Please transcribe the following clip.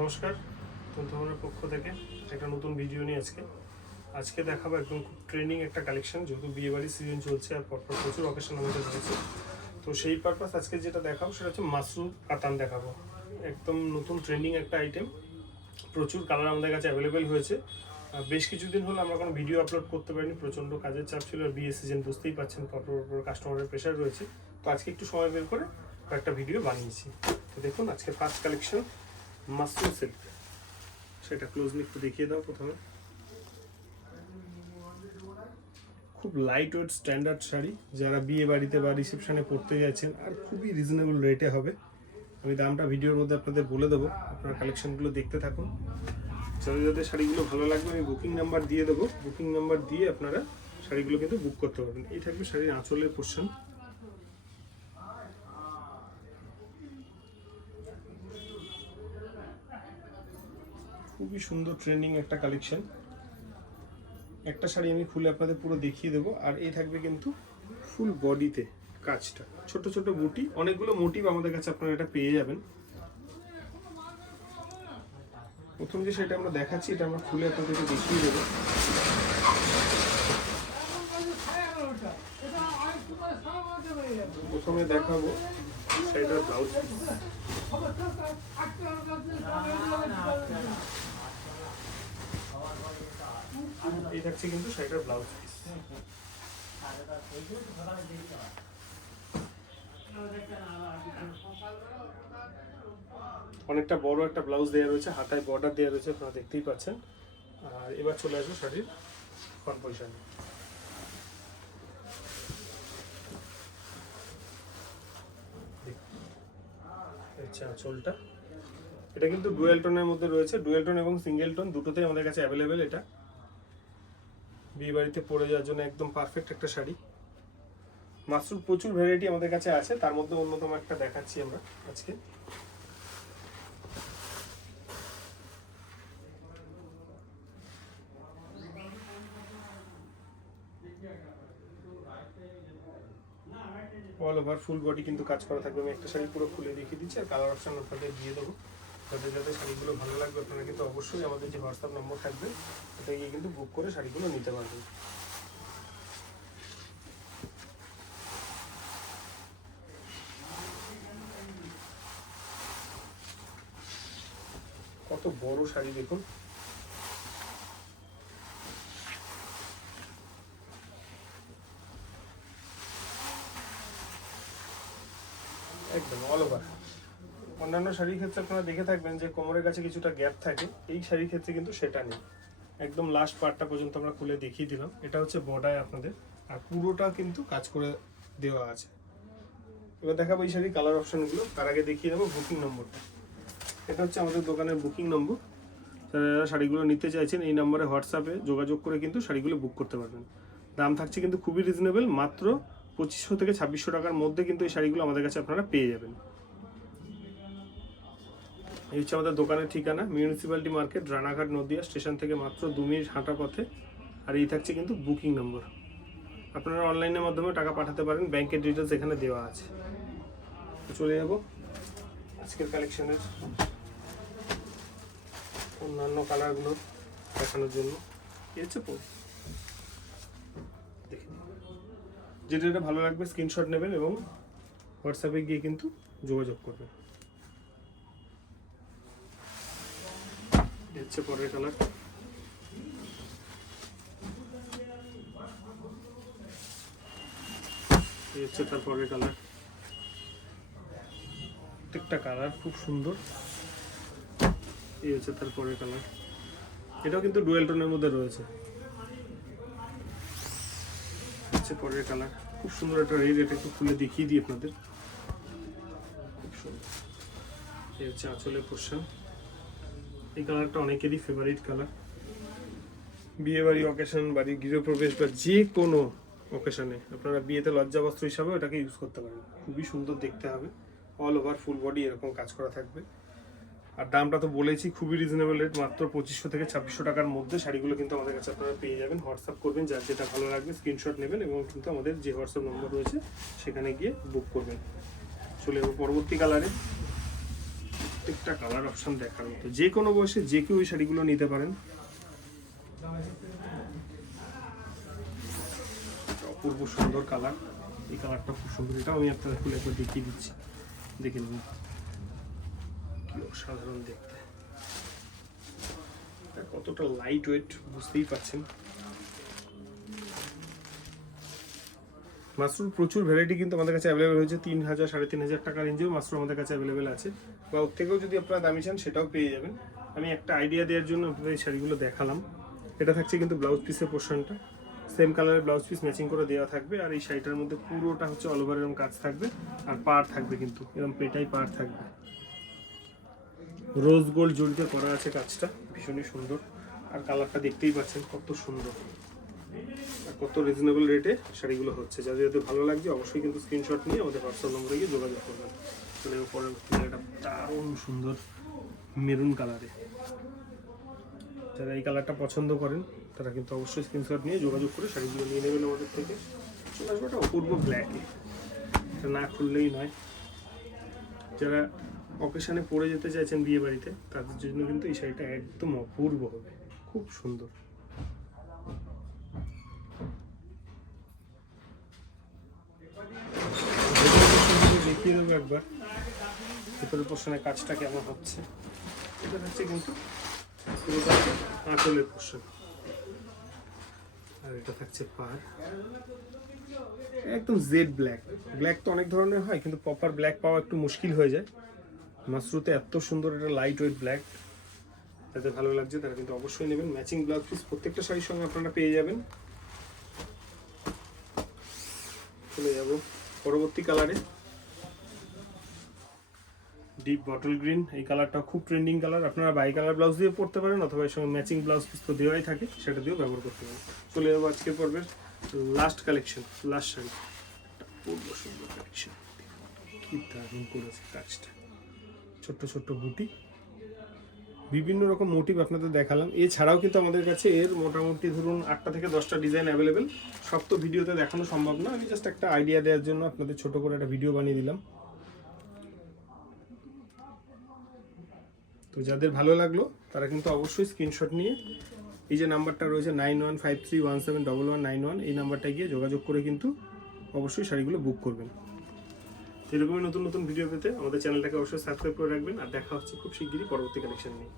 নমস্কার, তন্ত্রমনের পক্ষ থেকে একটা নতুন ভিডিও নিয়ে আজকে। আজকে দেখাবো একদম খুব ট্রেন্ডিং একটা কালেকশন যেহেতু বিয়ে বাড়ির সিজন চলছে আর পরপর প্রচুর অকেশন আমাদের রয়েছে। তো সেই পারপাস আজকে যেটা দেখাবো সেটা হচ্ছে মাসরুম কাতান দেখাবো। একদম নতুন ট্রেন্ডিং একটা আইটেম প্রচুর কালার আমাদের কাছে অ্যাভেলেবেল হয়েছে। বেশ কিছুদিন হলো আমরা কোনো ভিডিও আপলোড করতে পারিনি, প্রচণ্ড কাজের চাপ ছিল আর বিয়ে সিজন বুঝতেই পারছেন পরপর পরপর কাস্টমারের প্রেশার রয়েছে। তো আজকে একটু সময় বের করে একটা ভিডিও বানিয়েছি। তো দেখুন আজকে ফার্স্ট কালেকশন মাসরুম সিল্ক। সেটা ক্লোজলি একটু দেখিয়ে দাও প্রথমে। খুব লাইট ওয়েট স্ট্যান্ডার্ড শাড়ি। যারা বিয়ে বাড়িতে বা রিসেপশানে পড়তে যাচ্ছেন, আর খুবই রিজনেবল রেটে হবে। আমি দামটা ভিডিওর মধ্যে আপনাদের বলে দেবো। আপনারা কালেকশনগুলো দেখতে থাকুন। যাদের যাদের শাড়িগুলো ভালো লাগবে, আমি বুকিং নাম্বার দিয়ে দেবো। বুকিং নাম্বার দিয়ে আপনারা শাড়িগুলো কিন্তু বুক করতে পারবেন। এই থাকবে শাড়ির আঁচলের পোর্শন খুবই সুন্দর ট্রেন্ডিং একটা কালেকশন একটা শাড়ি আমি খুলে আপনাদের পুরো দেখিয়ে দেবো, আর এই থাকবে কিন্তু ফুল বডিতে কাজটা। ছোট ছোট বুটি, অনেকগুলো মোটিভ আমাদের কাছে আপনারা এটা পেয়ে যাবেন। প্রথম যে সেটা আমরা দেখাচ্ছি, এটা আমরা খুলে আপনাদেরকে দেখিয়ে দেবো। প্রথমে দেখাবো ব্লাউজ এই কিন্তু ব্লাউজ অনেকটা বড় একটা ব্লাউজ দেওয়া রয়েছে, হাতায় বর্ডার দেওয়া রয়েছে, আপনারা দেখতেই পাচ্ছেন। আর এবার চলে আসবে শাড়ির ফ্রন্ট আচ্ছা চোলটা এটা কিন্তু ডুয়েল টোনের মধ্যে রয়েছে। ডুয়েল টোন এবং সিঙ্গেল টোন দুটোতেই আমাদের কাছে অ্যাভেলেবেল এটা। বিয়ে বাড়িতে পরে যাওয়ার জন্য একদম পারফেক্ট একটা শাড়ি। মাসরুর প্রচুর ভ্যারাইটি আমাদের কাছে আছে। তার মধ্যে অন্যতম একটা দেখাচ্ছি আমরা আজকে অল ওভার ফুল বডি কিন্তু কাজ করা থাকবে। আমি একটা শাড়ি পুরো খুলে দেখিয়ে দিচ্ছি আর কালার অপশন আপনাদের দিয়ে দেবো। যাদের যাদের শাড়িগুলো ভালো লাগবে, আপনারা কিন্তু অবশ্যই আমাদের যে হোয়াটসঅ্যাপ নম্বর থাকবে, ওটা গিয়ে কিন্তু বুক করে শাড়িগুলো নিতে পারবেন। কত বড় শাড়ি দেখুন। একদম অল ওভার অন্যান্য শাড়ির ক্ষেত্রে আপনারা দেখে থাকবেন যে কোমরের কাছে কিছুটা গ্যাপ থাকে, এই শাড়ির ক্ষেত্রে কিন্তু সেটা নেই। একদম লাস্ট পার্টটা পর্যন্ত আমরা খুলে দেখিয়ে দিলাম। এটা হচ্ছে বডায় আপনাদের, আর পুরোটা কিন্তু কাজ করে দেওয়া আছে। এবার দেখাবো এই শাড়ির কালার অপশনগুলো তার আগে দেখিয়ে দেবো বুকিং নম্বরটা। এটা হচ্ছে আমাদের দোকানের বুকিং নম্বর। যারা শাড়িগুলো নিতে চাইছেন, এই নম্বরে হোয়াটসঅ্যাপে যোগাযোগ করে কিন্তু শাড়িগুলো বুক করতে পারবেন। দাম থাকছে কিন্তু খুবই রিজনেবল মাত্র পঁচিশশো থেকে ছাব্বিশশো টাকার মধ্যে কিন্তু এই শাড়িগুলো আমাদের কাছে আপনারা পেয়ে যাবেন। এই হচ্ছে আমাদের দোকানের ঠিকানা, municipality market, Ranaghat, Nadia station থেকে মাত্র দু মিনিট হাঁটা পথে। আর এই থাকছে কিন্তু বুকিং নম্বর। আপনারা অনলাইনের মাধ্যমে টাকা পাঠাতে পারেন, ব্যাংকের ডিটেলস এখানে দেওয়া আছে। চলে যাব আজকের কালেকশনের অন্যান্য কালারগুলো দেখানোর জন্য। এই হচ্ছে পরি দেখে নিন। যেটা যেটা ভালো লাগবে স্ক্রিনশট নেবেন এবং হোয়াটসঅ্যাপে গিয়ে কিন্তু যোগাযোগ করবেন। হচ্ছে পরের কালার হচ্ছে তার পরের কালার প্রত্যেকটা কালার খুব সুন্দর। এই হচ্ছে তার পরের কালার এটাও কিন্তু ডুয়েল টোনের মধ্যে রয়েছে। হচ্ছে পরের কালার খুব সুন্দর একটা রেড এটা একটু খুলে দেখিয়ে দিই আপনাদের। খুব সুন্দর। এই হচ্ছে আঁচলের পোর্শন এই কালারটা অনেকেরই ফেভারিট কালার বিয়ে বাড়ি অকেশন বাড়ি, গৃহপ্রবেশ বা যে কোনো অকেশনে আপনারা বিয়েতে লজ্জাবস্ত্র হিসাবে ওটাকে ইউজ করতে পারেন। খুবই সুন্দর দেখতে হবে। অল ওভার ফুল বডি এরকম কাজ করা থাকবে। আর দামটা তো বলেছি খুবই রিজনেবল রেট মাত্র পঁচিশশো থেকে ছাব্বিশশো টাকার মধ্যে শাড়িগুলো কিন্তু আমাদের কাছে আপনারা পেয়ে যাবেন। হোয়াটসঅ্যাপ করবেন, যার যেটা ভালো লাগবে স্ক্রিনশট নেবেন এবং কিন্তু আমাদের যে হোয়াটসঅ্যাপ নম্বর রয়েছে, সেখানে গিয়ে বুক করবেন। চলে যাব পরবর্তী কালারে প্রত্যেকটা কালার অপশান দেখার মতো। যে কোনো বয়সে যে কেউ ওই শাড়িগুলো নিতে পারেন। অপূর্ব সুন্দর কালার এই কালারটা খুব সুন্দর। এটাও আমি আপনাদের খুলে একবার দেখিয়ে দিচ্ছি। দেখে নিন। কি অসাধারণ দেখতে। কতটা লাইট ওয়েট বুঝতেই পারছেন। মাশরুম প্রচুর ভ্যারাইটি কিন্তু আমাদের কাছে অ্যাভেলেবেল হয়েছে। তিন হাজার, সাড়ে তিন হাজার টাকা রেঞ্জেও মাশরুম আমাদের কাছে অ্যাভেলেবেল আছে। বা ওর থেকেও যদি আপনারা দামি চান, সেটাও পেয়ে যাবেন। আমি একটা আইডিয়া দেওয়ার জন্য আপনাদের এই শাড়িগুলো দেখালাম। এটা থাকছে কিন্তু ব্লাউজ পিসের পোর্শনটা সেম কালারের ব্লাউজ পিস ম্যাচিং করে দেওয়া থাকবে। আর এই শাড়িটার মধ্যে পুরোটা হচ্ছে অল ওভার এরকম কাজ থাকবে। আর পার থাকবে কিন্তু এরকম পেটাই পার থাকবে। রোজ গোল্ড জড়িতে করা আছে কাজটা, ভীষণই সুন্দর। আর কালারটা দেখতেই পাচ্ছেন কত সুন্দর। আর কত রিজনেবল রেটে শাড়িগুলো হচ্ছে। যাদের যাদের ভালো লাগছে, অবশ্যই কিন্তু স্ক্রিনশট নিয়ে আমাদের হোয়াটসঅ্যাপ নম্বরে গিয়ে যোগাযোগ করবেন। চলে উপরে এটা দারুণ সুন্দর মেরুন কালারে যারা এই কালারটা পছন্দ করেন, তারা কিন্তু অবশ্যই স্ক্রিনশট নিয়ে যোগাযোগ করে শাড়িগুলো নিয়ে নেবেন আমাদের থেকে। চলে আসবে একটা অপূর্ব ব্ল্যাকে এটা না খুললেই নয়। যারা অকেশনে পরে যেতে চাইছেন বিয়ে বাড়িতে তাদের জন্য কিন্তু এই শাড়িটা একদম অপূর্ব হবে। খুব সুন্দর। দেখিয়ে দেবো একবার, ভেতরের পোর্শনের কাজটা কেমন হচ্ছে। এটা হচ্ছে কিন্তু পুরোটা আঁচলের পোর্শন আর এটা থাকছে পার একদম জেড ব্ল্যাক ব্ল্যাক তো অনেক ধরনের হয়, কিন্তু প্রপার ব্ল্যাক পাওয়া একটু মুশকিল হয়ে যায়। মাসরুতে এত সুন্দর একটা লাইট ওয়েট ব্ল্যাক যাতে ভালো লাগছে, তারা কিন্তু অবশ্যই নেবেন। ম্যাচিং ব্লাউজ পিস প্রত্যেকটা শাড়ির সঙ্গে আপনারা পেয়ে যাবেন। চলে যাব পরবর্তী কালারে ডিপ বটল গ্রিন এই কালারটা খুব ট্রেন্ডিং কালার আপনারা বাই কালার ব্লাউজ দিয়ে পরতে পারেন, অথবা এর সঙ্গে ম্যাচিং ব্লাউজ পিস তো দেওয়াই থাকে, সেটা দিয়েও ব্যবহার করতে পারেন। চলে যাব আজকে পর্বের লাস্ট কালেকশন লাস্ট শাড়ি। সুন্দর কালেকশন কি দারুণ করেছে কাজটা ছোট্ট ছোট্ট বুটি বিভিন্ন রকম মোটিভ আপনাদের দেখালাম। এছাড়াও কিন্তু আমাদের কাছে এর মোটামুটি ধরুন আটটা থেকে দশটা ডিজাইন অ্যাভেলেবেল সব তো ভিডিওতে দেখানো সম্ভব না। আমি জাস্ট একটা আইডিয়া দেওয়ার জন্য আপনাদের ছোট করে একটা ভিডিও বানিয়ে দিলাম। তো যাদের ভালো লাগল, তারা কিন্তু অবশ্যই স্ক্রিনশট নিয়ে এই যে নাম্বারটা রয়েছে nine one five three one seven double one nine one এই নাম্বারটা গিয়ে যোগাযোগ করে কিন্তু অবশ্যই শাড়িগুলো বুক করবেন। এরকমই নতুন নতুন ভিডিও পেতে আমাদের চ্যানেলটাকে অবশ্যই সাবস্ক্রাইব করে রাখবেন, আর দেখা হচ্ছে খুব শিগগিরই পরবর্তী কালেকশন নিয়ে।